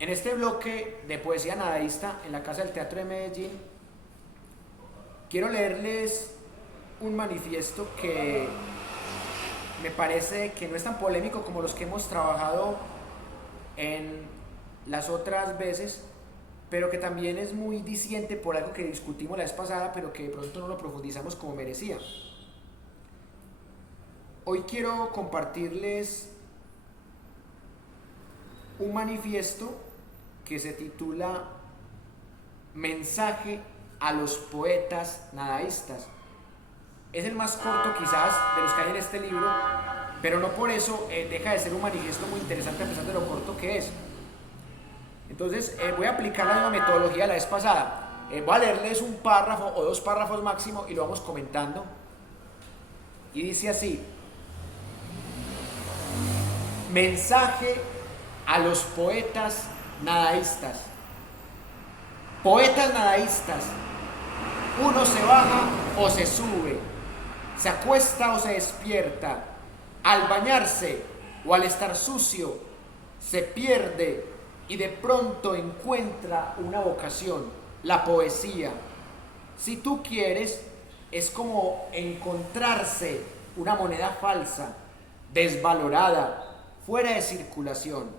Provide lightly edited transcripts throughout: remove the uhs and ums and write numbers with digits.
En este bloque de poesía nadaísta en la Casa del Teatro de Medellín, quiero leerles un manifiesto que me parece que no es tan polémico como los que hemos trabajado en las otras veces, pero que también es muy diciente por algo que discutimos la vez pasada, pero que de pronto no lo profundizamos como merecía. Hoy quiero compartirles un manifiesto que se titula Mensaje a los poetas nadaístas. Es el más corto quizás de los que hay en este libro, pero no por eso deja de ser un manifiesto muy interesante a pesar de lo corto que es. Entonces voy a aplicar la misma metodología de la vez pasada. Voy a leerles un párrafo o dos párrafos máximo y lo vamos comentando. Y dice así: mensaje a los poetas nadaístas. Poetas nadaístas, uno se baja o se sube, se acuesta o se despierta, al bañarse o al estar sucio, se pierde y de pronto encuentra una vocación, la poesía. Si tú quieres, es como encontrarse una moneda falsa, desvalorada, fuera de circulación.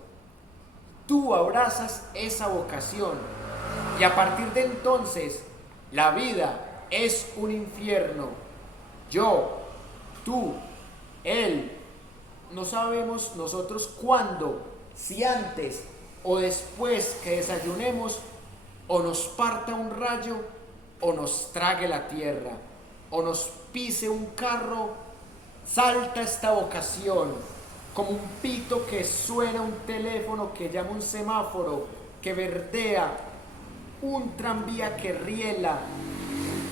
Tú abrazas esa vocación y a partir de entonces la vida es un infierno. Yo, tú, él, no sabemos nosotros cuándo, si antes o después que desayunemos, o nos parta un rayo, o nos trague la tierra, o nos pise un carro, salta esta vocación, como un pito que suena un teléfono, que llama un semáforo, que verdea, un tranvía que riela,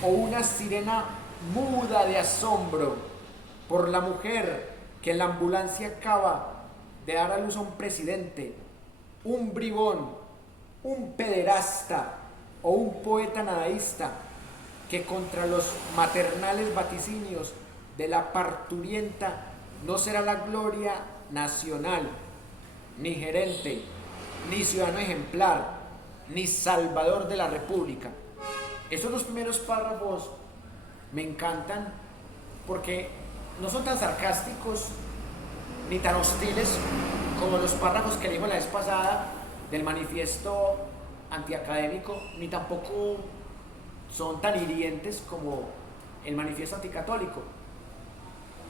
o una sirena muda de asombro por la mujer que en la ambulancia acaba de dar a luz a un presidente, un bribón, un pederasta o un poeta nadaísta que contra los maternales vaticinios de la parturienta no será la gloria nacional, ni gerente, ni ciudadano ejemplar, ni salvador de la república. Estos dos primeros párrafos me encantan porque no son tan sarcásticos ni tan hostiles como los párrafos que leímos la vez pasada del manifiesto antiacadémico, ni tampoco son tan hirientes como el manifiesto anticatólico,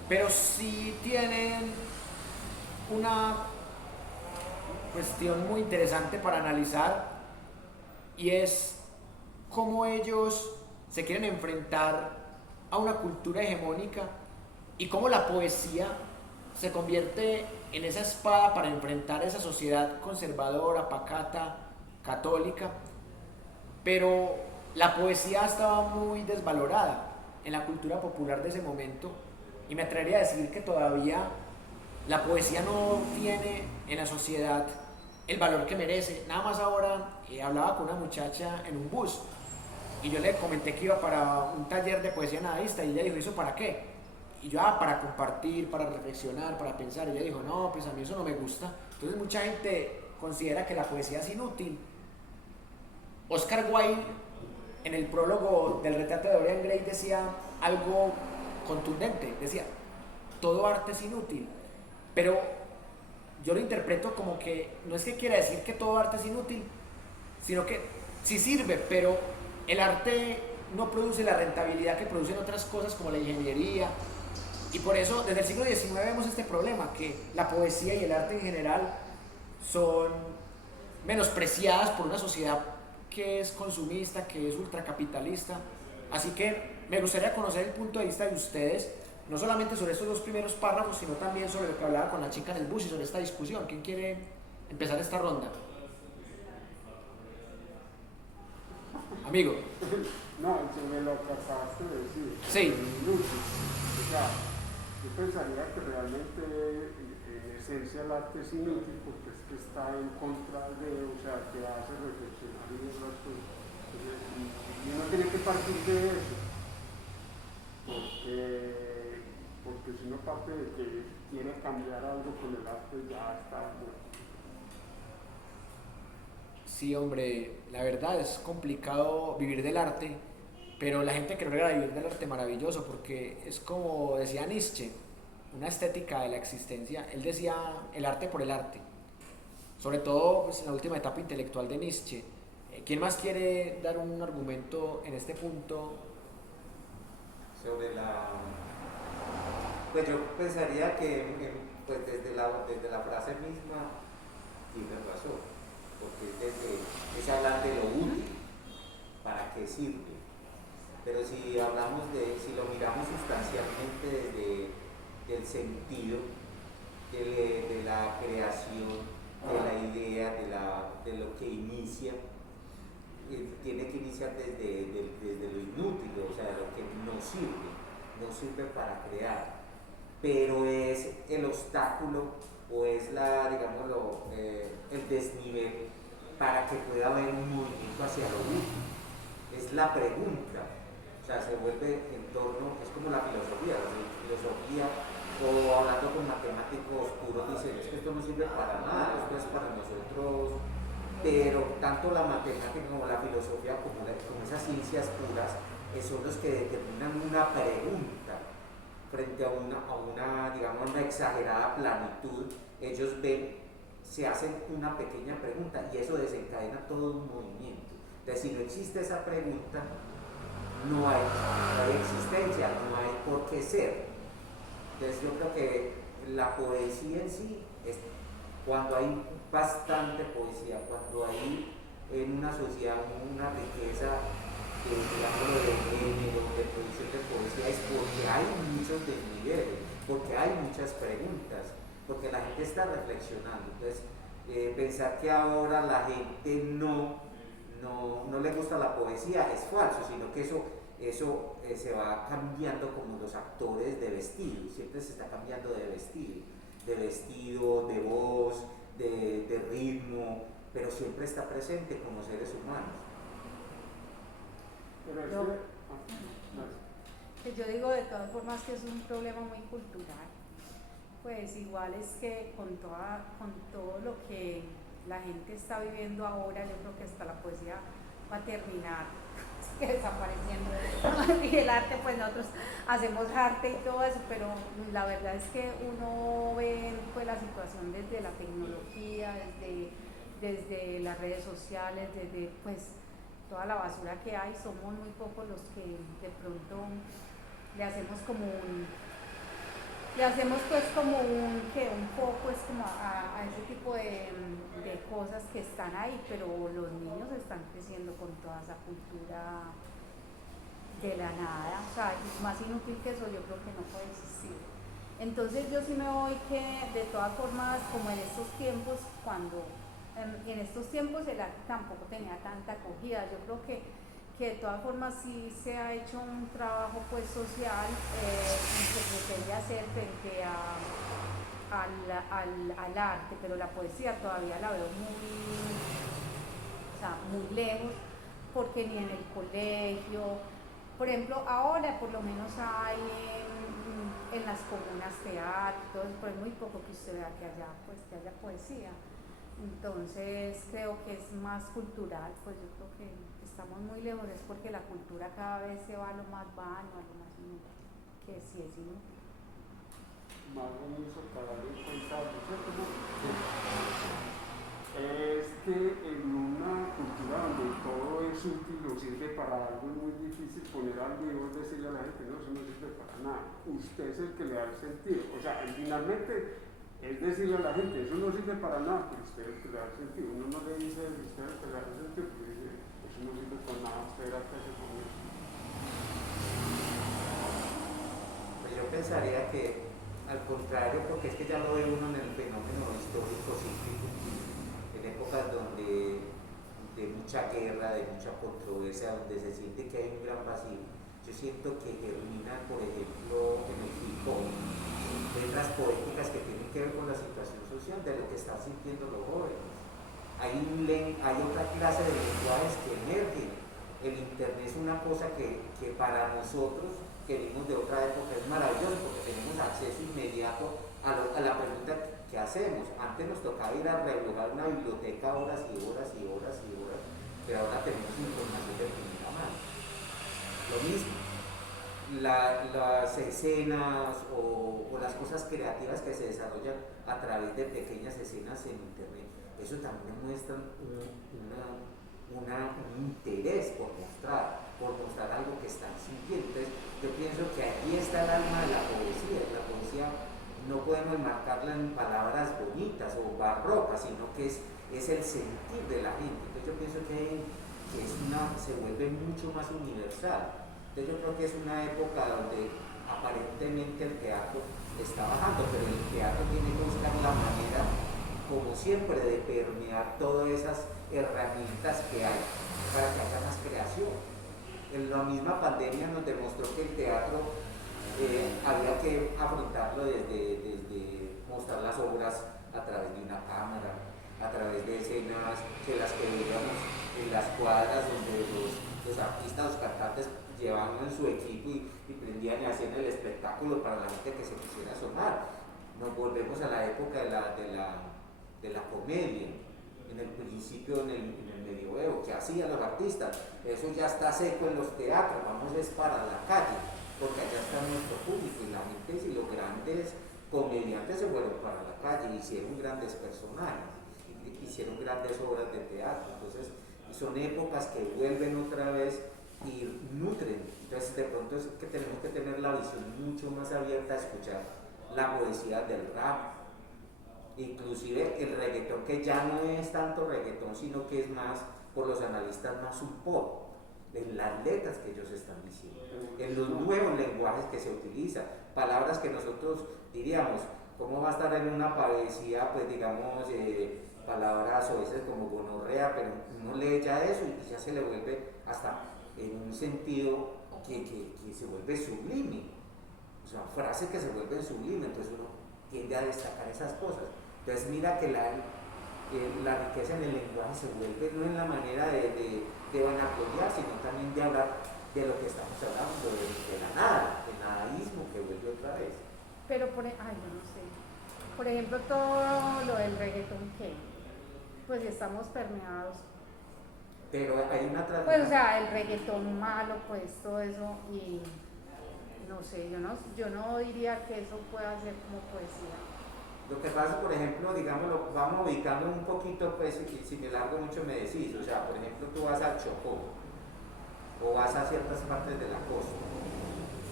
pero sí tienen una cuestión muy interesante para analizar, y es cómo ellos se quieren enfrentar a una cultura hegemónica y cómo la poesía se convierte en esa espada para enfrentar esa sociedad conservadora, pacata, católica. Pero la poesía estaba muy desvalorada en la cultura popular de ese momento, y me atrevería a decir que todavía la poesía no tiene en la sociedad el valor que merece. Nada más ahora hablaba con una muchacha en un bus y yo le comenté que iba para un taller de poesía nadaísta y ella dijo: ¿eso para qué? Y yo: para compartir, para reflexionar, para pensar. Y ella dijo: no, pues a mí eso no me gusta. Entonces mucha gente considera que la poesía es inútil. Oscar Wilde, en el prólogo del retrato de Dorian Gray, decía algo contundente, decía: todo arte es inútil. Pero yo lo interpreto como que no es que quiera decir que todo arte es inútil, sino que sí sirve, pero el arte no produce la rentabilidad que producen otras cosas como la ingeniería. Y por eso desde el siglo XIX vemos este problema, que la poesía y el arte en general son menospreciadas por una sociedad que es consumista, que es ultracapitalista. Así que me gustaría conocer el punto de vista de ustedes, no solamente sobre estos dos primeros párrafos, sino también sobre lo que hablaba con la chica en el bus y sobre esta discusión. ¿Quién quiere empezar esta ronda? Amigo. No, sobre lo que acabaste de decir, Sí. inútil. O sea, yo pensaría que realmente en esencia el arte es inútil porque es que está en contra de, o sea, que hace reflexionar y otras cosas. Y uno tiene que partir de eso, porque si uno parte de que quiere cambiar algo con el arte, ya está muerto. Sí, hombre, la verdad es complicado vivir del arte, pero la gente que logra vivir del arte maravilloso, porque es como decía Nietzsche, una estética de la existencia. Él decía el arte por el arte, sobre todo pues, en la última etapa intelectual de Nietzsche. ¿Quién más quiere dar un argumento en este punto? Sobre la... Pues yo pensaría que pues desde la frase misma tiene razón, porque es hablar de lo útil, para qué sirve. Pero si hablamos si lo miramos sustancialmente desde el sentido de la creación, de la idea, de lo que inicia, tiene que iniciar desde lo inútil, o sea, lo que no sirve para crear, pero es el obstáculo o es el desnivel para que pueda haber un movimiento hacia lo útil. Es la pregunta, o sea, se vuelve en torno, es como la filosofía o hablando con matemáticos puros dicen, es que esto no sirve para nada, esto es para nosotros, pero tanto la matemática como la filosofía, como esas ciencias puras, son los que determinan una pregunta frente a digamos, una exagerada planitud. Ellos se hacen una pequeña pregunta y eso desencadena todo un movimiento. Entonces, si no existe esa pregunta, no hay existencia, no hay por qué ser. Entonces, yo creo que la poesía en sí es cuando hay bastante poesía, cuando hay en una sociedad una riqueza de género, de producción de poesía, es porque hay muchos desniveles, porque hay muchas preguntas, porque la gente está reflexionando. Entonces, pensar que ahora la gente no le gusta la poesía es falso, sino que eso se va cambiando como los actores de vestido, siempre se está cambiando de vestido, de voz, de ritmo, pero siempre está presente como seres humanos. Yo digo de todas formas que es un problema muy cultural, pues igual es que con todo lo que la gente está viviendo ahora, yo creo que hasta la poesía va a terminar desapareciendo. Y el arte, pues nosotros hacemos arte y todo eso, pero la verdad es que uno ve pues la situación desde la tecnología, desde las redes sociales, desde pues toda la basura que hay. Somos muy pocos los que de pronto le hacemos un poco es como a ese tipo de cosas que están ahí, pero los niños están creciendo con toda esa cultura de la nada, o sea, más inútil que eso yo creo que no puede existir. Entonces yo sí me voy que de todas formas, como en estos tiempos, en estos tiempos el arte tampoco tenía tanta acogida, yo creo que de todas formas sí se ha hecho un trabajo pues social que se pretende hacer frente al arte, pero la poesía todavía la veo muy lejos, porque ni en el colegio, por ejemplo, ahora por lo menos hay en las comunas teatro, pero es muy poco que usted vea que haya poesía. Entonces creo que es más cultural, pues yo creo que estamos muy lejos, es porque la cultura cada vez se va a lo más vano, a lo más inútil, que sí es inútil. Más bonito para darle cuenta, es que en una cultura donde todo es útil o sirve para algo, es muy difícil poner algo y vos decirle a la gente, no, eso no sirve para nada. Usted es el que le da el sentido. O sea, finalmente es decirle a la gente, eso no sirve para nada, pero usted es el que le da el sentido. Uno no le dice, usted es el que le da el sentido, pero dice, eso no sirve para nada, usted era que hace con eso. Pues yo pensaría que al contrario, porque es que ya lo ve uno en el fenómeno histórico cíclico, en épocas de mucha guerra, de mucha controversia, donde se siente que hay un gran vacío. Yo siento que germinan, por ejemplo, en el hip hop, letras poéticas que tienen que ver con la situación social de lo que están sintiendo los jóvenes. Hay otra clase de lenguajes que emergen. El internet es una cosa que para nosotros, que venimos de otra época, es maravilloso porque tenemos acceso inmediato a la pregunta ¿qué hacemos? Antes nos tocaba ir a rebuscar una biblioteca horas y horas y horas y horas, pero ahora tenemos información de primera mano. Lo mismo, las escenas o las cosas creativas que se desarrollan a través de pequeñas escenas en internet, eso también muestra un interés por mostrar algo que están sintiendo. Entonces yo pienso que aquí está el alma de la poesía. La poesía no podemos marcarla en palabras bonitas o barrocas, sino que es el sentir de la gente. Entonces yo pienso que se vuelve mucho más universal. Entonces yo creo que es una época donde aparentemente el teatro está bajando, pero el teatro tiene que buscar la manera, como siempre, de permear todas esas herramientas que hay para que haya más creación. En la misma pandemia nos demostró que el teatro había que afrontarlo desde mostrar las obras a través de una cámara, a través de escenas que las que veíamos en las cuadras donde los artistas, los cantantes llevaban en su equipo y prendían y hacían el espectáculo para la gente que se quisiera asomar. Nos volvemos a la época de la comedia, en el principio, en el medioevo, que hacían los artistas. Eso ya está seco en los teatros, vamos es para la calle, porque allá está nuestro público y la gente, y los grandes comediantes se fueron para la calle, hicieron grandes personajes, hicieron grandes obras de teatro. Entonces son épocas que vuelven otra vez y nutren. Entonces de pronto es que tenemos que tener la visión mucho más abierta a escuchar la poesía del rap, inclusive el reggaetón, que ya no es tanto reggaetón, sino que es más, por los analistas, más un pop, en las letras que ellos están diciendo, en los nuevos lenguajes que se utilizan, palabras que nosotros diríamos, ¿cómo va a estar en una poesía, pues digamos, palabras o veces como gonorrea? Pero uno lee ya eso y ya se le vuelve hasta en un sentido que se vuelve sublime, o sea, frases que se vuelven sublimes. Entonces uno tiende a destacar esas cosas. Entonces mira que la riqueza en el lenguaje se vuelve no en la manera de vanagloriar, sino también de hablar de lo que estamos hablando, de la nada, del nadaísmo que vuelve otra vez. Pero yo no sé. Por ejemplo, todo lo del reggaetón, ¿qué? Pues estamos permeados. Pero hay una tradición. Pues o sea, el reggaetón malo, pues todo eso, y no sé, yo no diría que eso pueda ser como poesía. Lo que pasa, por ejemplo, digámoslo, vamos ubicando un poquito, pues, y si me largo mucho me decís, o sea, por ejemplo, tú vas al Chocó, o vas a ciertas partes de la costa,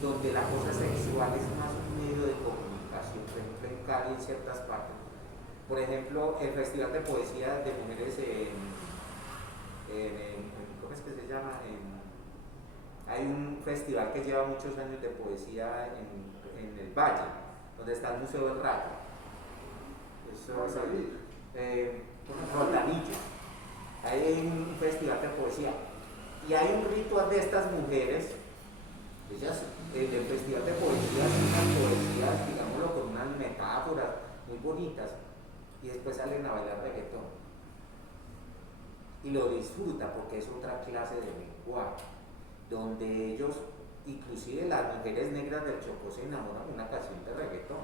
donde la cosa sexual es más un medio de comunicación, por ejemplo, en Cali, en ciertas partes. Por ejemplo, el Festival de Poesía de Mujeres ¿cómo es que se llama? Hay un festival que lleva muchos años de poesía en el Valle, donde está el Museo del Rayo. Rotanillo. Hay un festival de poesía y hay un ritual de estas mujeres. Ellas, el festival de poesía, hacen unas poesías, digámoslo, con unas metáforas muy bonitas, y después salen a bailar reggaetón y lo disfrutan porque es otra clase de lenguaje, donde ellos, inclusive las mujeres negras del Chocó, se enamoran de una canción de reggaetón.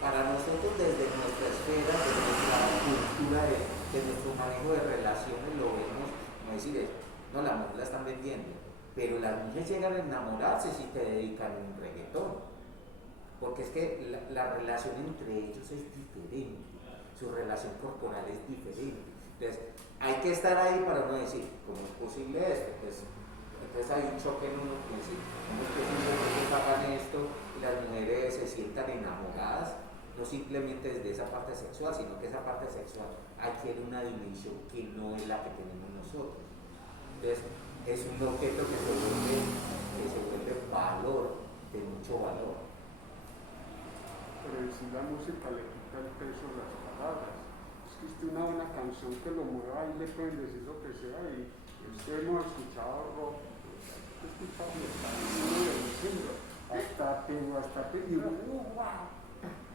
Para nosotros, desde nuestra esfera, desde nuestra cultura, de nuestro manejo de relaciones, lo vemos, no decir eso, no, la mujer la están vendiendo, pero las mujeres llegan a enamorarse si te dedican un reggaetón, porque es que la relación entre ellos es diferente, su relación corporal es diferente. Entonces hay que estar ahí para no decir, ¿cómo es posible esto? Pues, entonces hay un choque en uno que dice, ¿cómo es posible que ellos hagan esto y las mujeres se sientan enamoradas? No simplemente desde esa parte sexual, sino que esa parte sexual adquiere una dimensión que no es la que tenemos nosotros. Entonces es un objeto que se vuelve valor, de mucho valor. Pero en sí la música le quita el peso a las palabras. Es que usted una canción que lo mueva y le pueden decir lo que sea, y usted hemos escuchado rock, escuchado diciendo hasta y wow.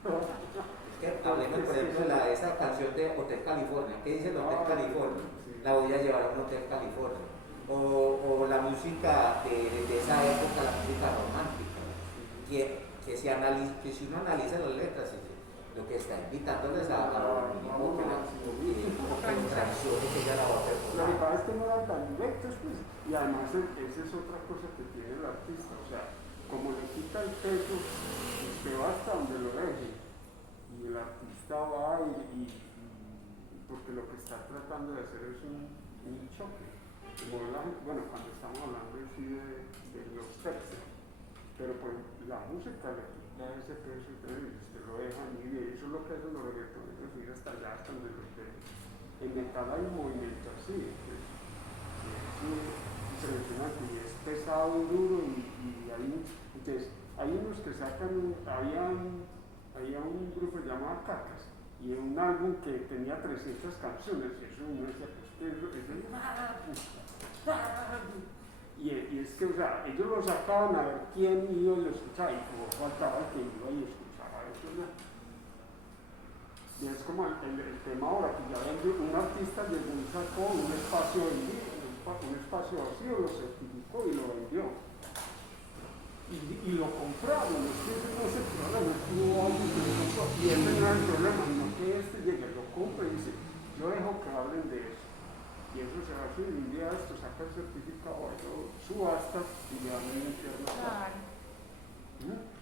Es que hablemos, por ejemplo, de esa canción de Hotel California. ¿Qué dice el Hotel California? La voy a llevar a un Hotel California. O la música de esa época, la música romántica, que si uno analiza las letras, lo que está invitándoles a lo mismo que la transacción que ella la va a Lo que perdonar. pasa es que no eran tan directos, pues, y además esa es otra cosa que tiene el artista, o sea, como le quita el peso, usted va hasta donde lo deje, y el artista va porque lo que está tratando de hacer es un choque, como bueno, cuando estamos hablando así de los textos, pero pues la música le quita ese peso, entonces usted lo deja y eso es lo que hacen los reggaetoneros, ir hasta allá, hasta donde los deje. En metal hay un movimiento así, pues, es impresionante y es pesado y duro y entonces hay unos que sacan, había un grupo llamado Cacas y un álbum que tenía 300 canciones, eso uno decía, pues y es que, o sea, ellos lo sacaban a ver quién iba y lo escuchaba y como faltaba el que iba y escuchaba eso, ¿no? Y es como el tema ahora, que ya un artista llegó y sacó un espacio vacío, lo certificó y lo vendió. Y lo compraron, es que ese no es el problema, es que hubo alguien que lo compró. Y ese no es el problema, sino que este llega, lo compra y dice, yo dejo que hablen de eso. Y eso se va a subir un día esto, saca el certificado, eso subasta y le dan un infierno. Claro.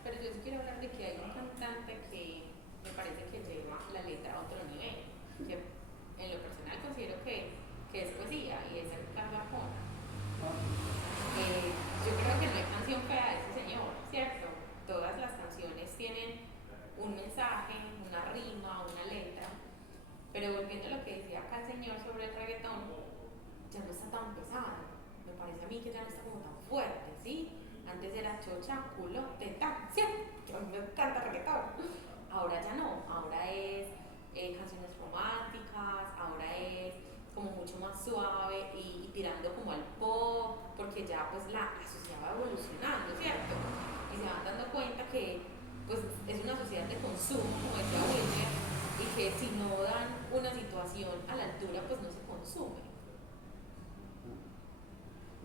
Pero yo sí quiero hablar de que hay un cantante que me parece que lleva la letra a otro nivel, que en lo personal considero que es poesía y es el Ricardo Arjona. Yo creo que no hay canción fea de ese señor, ¿cierto? Todas las canciones tienen un mensaje, una rima, una letra, pero volviendo a lo que decía acá el señor sobre el reggaetón, ya no está tan pesado, me parece a mí que ya no está como tan fuerte, ¿sí? Antes era chocha, culo, teta, ¿sí? A mí me encanta el reggaetón. Ahora ya no, ahora es canciones románticas, ahora es como mucho más suave y tirando como al pop, porque ya pues la sociedad va evolucionando, ¿cierto? Y se van dando cuenta que pues es una sociedad de consumo, como decía Wilmer, y que si no dan una situación a la altura, pues no se consume.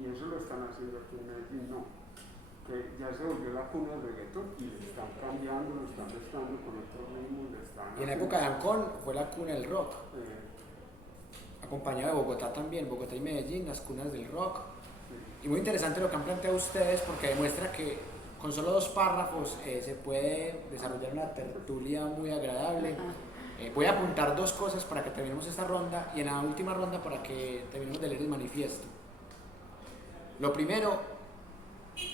Y eso lo están haciendo aquí en Medellín, no. Que ya se volvió la cuna del reggaetón y le están cambiando, lo están mezclando con otros ritmos, le están Y en la época de Ancón fue la cuna del rock, eh, acompañado de Bogotá también, Bogotá y Medellín, las cunas del rock. sí. Y muy interesante lo que han planteado ustedes porque demuestra que con solo 2 párrafos se puede desarrollar una tertulia muy agradable. Voy a apuntar 2 cosas para que terminemos esta ronda y en la última ronda para que terminemos de leer el manifiesto. Lo primero,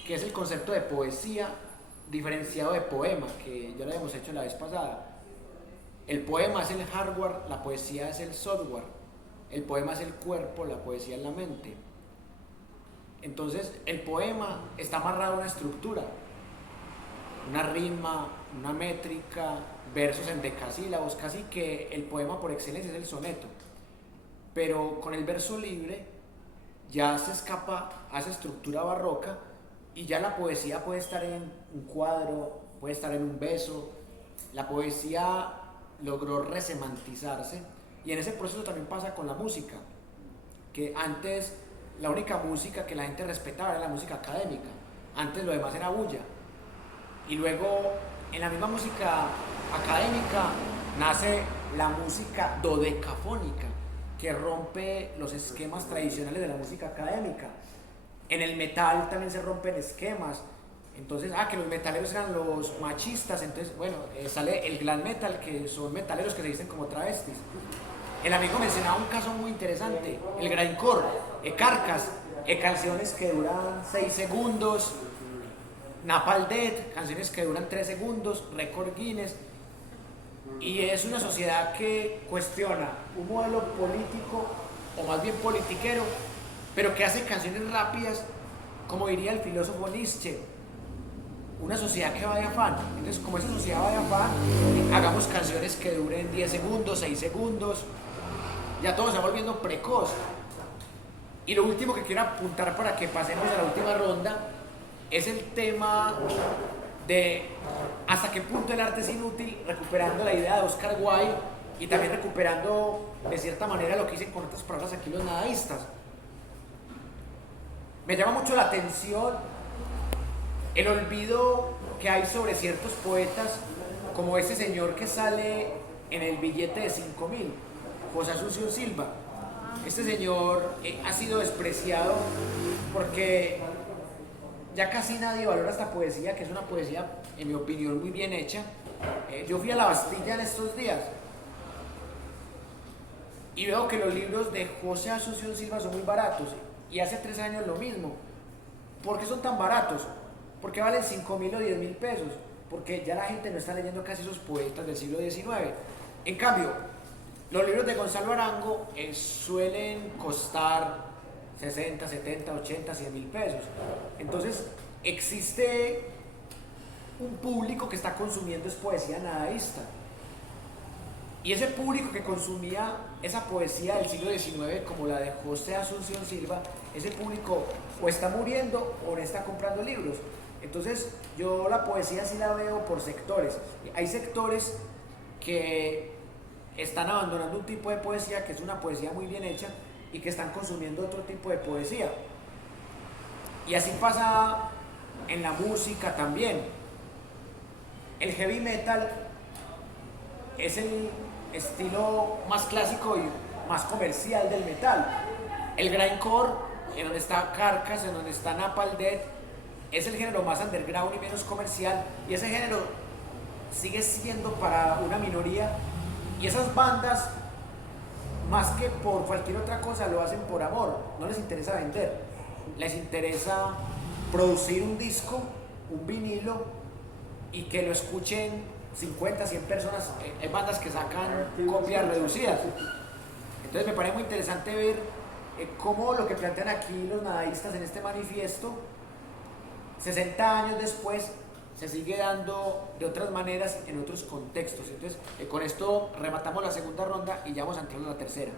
que es el concepto de poesía diferenciado de poema, que ya lo habíamos hecho la vez pasada. El poema es el hardware, la poesía es el software. El poema es el cuerpo, la poesía es la mente. Entonces, el poema está amarrado a una estructura, una rima, una métrica, versos en decasílabos, casi que el poema por excelencia es el soneto. Pero con el verso libre ya se escapa a esa estructura barroca y ya la poesía puede estar en un cuadro, puede estar en un beso. La poesía logró resemantizarse y en ese proceso también pasa con la música, que antes la única música que la gente respetaba era la música académica, antes lo demás era bulla. Y luego en la misma música académica nace la música dodecafónica, que rompe los esquemas tradicionales de la música académica. En el metal también se rompen esquemas. Entonces, que los metaleros eran los machistas, entonces, bueno, sale el glam metal, que son metaleros que se dicen como travestis. El amigo mencionaba un caso muy interesante, el grindcore, Carcass, canciones que duran 6 segundos, Napalm Death, canciones que duran 3 segundos, Record Guinness. Y es una sociedad que cuestiona un modelo político, o más bien politiquero, pero que hace canciones rápidas, como diría el filósofo Nietzsche, una sociedad que va de afán. Entonces, como esa sociedad va de afán, hagamos canciones que duren 10 segundos, 6 segundos, ya todo se va volviendo precoz. Y lo último que quiero apuntar para que pasemos a la última ronda es el tema de hasta qué punto el arte es inútil, recuperando la idea de Oscar Wilde y también recuperando de cierta manera lo que dicen con otras palabras aquí los nadaístas. Me llama mucho la atención el olvido que hay sobre ciertos poetas como ese señor que sale en el billete de 5.000, José Asunción Silva. Este señor ha sido despreciado porque ya casi nadie valora esta poesía, que es una poesía, en mi opinión, muy bien hecha. Yo fui a la Bastilla en estos días y veo que los libros de José Asunción Silva son muy baratos, y hace 3 años lo mismo. ¿Por qué son tan baratos? Porque valen 5.000 o 10.000 pesos, porque ya la gente no está leyendo casi esos poetas del siglo XIX. En cambio, los libros de Gonzalo Arango suelen costar 60, 70, 80, 100.000 pesos. Entonces, existe un público que está consumiendo es poesía nadaísta. Y ese público que consumía esa poesía del siglo XIX, como la de José Asunción Silva, ese público o está muriendo o no está comprando libros. Entonces, yo la poesía sí la veo por sectores. Hay sectores que están abandonando un tipo de poesía que es una poesía muy bien hecha y que están consumiendo otro tipo de poesía. Y así pasa en la música también. El heavy metal es el estilo más clásico y más comercial del metal. El grindcore, en donde está Carcass, en donde está Napalm Death, es el género más underground y menos comercial, y ese género sigue siendo para una minoría, y esas bandas, más que por cualquier otra cosa, lo hacen por amor. No les interesa vender, les interesa producir un disco, un vinilo, y que lo escuchen 50, 100 personas. Hay bandas que sacan copias reducidas. Entonces me parece muy interesante ver cómo lo que plantean aquí los nadaístas en este manifiesto, 60 años después, se sigue dando de otras maneras en otros contextos. Entonces, con esto rematamos la segunda ronda y ya vamos a entrar en la tercera.